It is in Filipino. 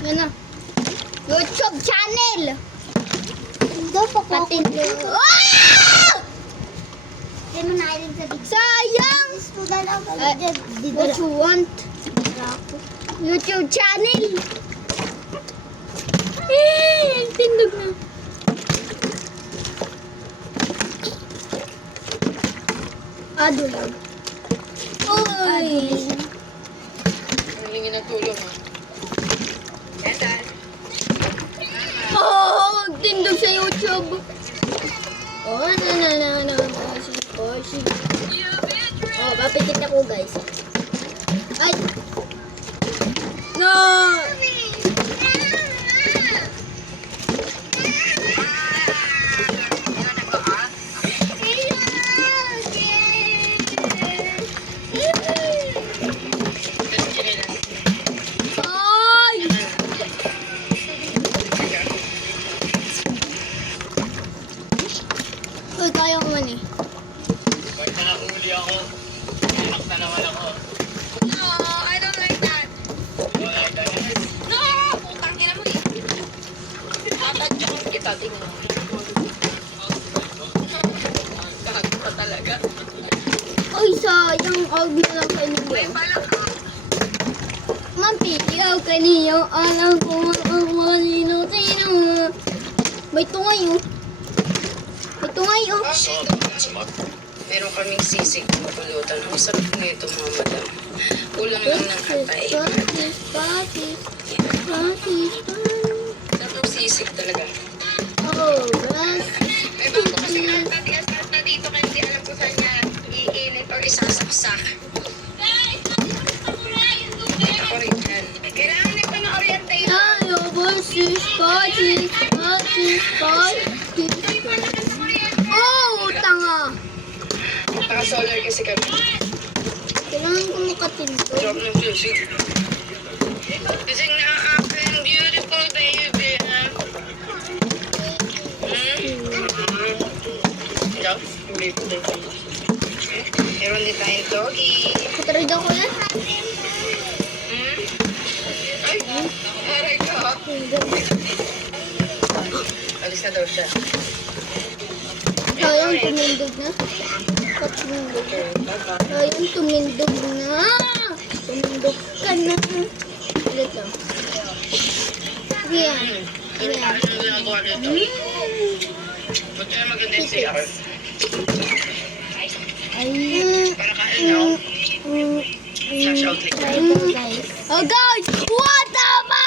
Yan na. YouTube channel. Hindi pa ko. Patindi. Ah! Hindi mo nailig sa big. Sayang! Student ako. What you want? YouTube channel. Ang tindog na. Adulag. Uy! Humingi ng tulong ha. Oh, tindog sa YouTube. Oh, na. Oh, papikit ako, guys. Ay! No! Ay! Uy, kaya ko man eh. Pag nakahuli ako, nakakta naman ako. No, I don't like that. Wala dahil. No! Putang ina mo eh. Tatadyakan kita, tingnan mo. Gago ka talaga. Ay, sayang. Huwag na lang kayo May nila. balak ko. Mapikiyaw kaniyo. Alam ko ang malino. Sino? May tungay oh. May tungay oh. Meron kaming sisig na pulutan. Ang sarap nito mga madam. Kulang lang ng atay. Patis. Sarap ng sisig talaga. Oh, ras. May bago kasi ata na dito kaya hindi alam ko saan niya iinit or isasaksak. Ako rin yan. Kailangan din pa ng orientation. Tayo, patis. Oh, tanga. Naka-solar kasi kami. Kailangan ko makatindog. Sarap ng sisig. Isang na aking beautiful baby. Ikaw? Hindi ko din. Meron din tayong doggy. Katrida ko yan. Ay, aray ka. Alis na daw siya. Sayang, tumindog na. Patindog. Sayang, tumindog na. Tumindog ka na. Ulit lang. Sige yan. Pero ano yung ginagawa nito? Ba't kaya maganda yung CR? Ay. Para kain ako. Flash out like Oh guys, what